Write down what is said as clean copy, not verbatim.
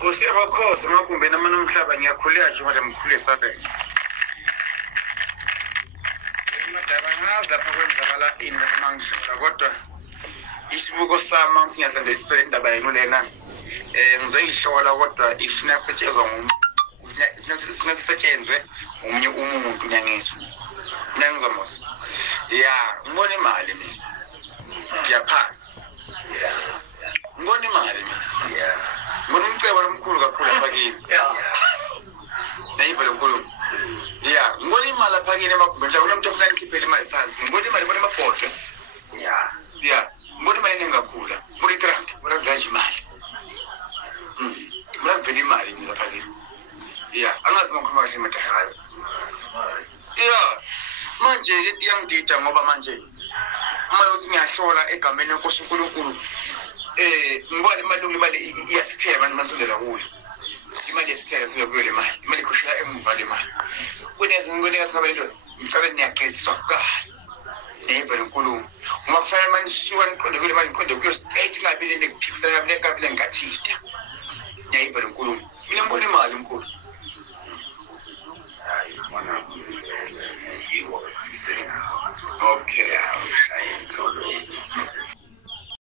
Usiyabakhosi makumbe namana umhlaba ngiyakhuleka nje manje mkhulisa sabe. Madaba ngazi lapha kwenzakala into mangishola kodwa isibuko sami ngiyathanda isendaba yenu lena. Ngizoyishola kodwa ifuna setshezwa kusetshenzwe umunye umuntu nyangiswa. Nangizomos. Yeah, ngibona imali mina. Ngiyaphansi. Yeah. Ngibona imali mina. Yeah. Ngibona umcebo omkhulu kakhulu lapha kini. Yeah. Nayiba lonkulumo. Yeah, ngibona imali lapha kini emagumbeni nje kunomuntu ofuna ikhiphele imali phansi. Ngibona imali bona emabhodwe. Yeah. Yeah. Ngibona imali engakhula. Ngibona itrunk, ngibona kanje imali. Ngibona vele imali mina lapha kini. Yeah, angazi ngokhuluma kahle madahayo. Yeah. Manje iyangidida ngoba manje uma uthi ngiyahlola egameni lenkosi uNkulunkulu ngibona imali iyasithela abantu masondela kuyo. Imali yesithela sizobuye le mali. Imali ikhushela emuva le mali. Kunenza ngicabanga into ngicabanga niyageziswa kahle. Neyivele uNkulunkulu. Uma kufanele manje suka niqonde kule mali niqonde kuyo straight ngabile nekuphikisana ngabile ngathida. Niyayivele uNkulunkulu. Mina ngibona imali uNkulunkulu.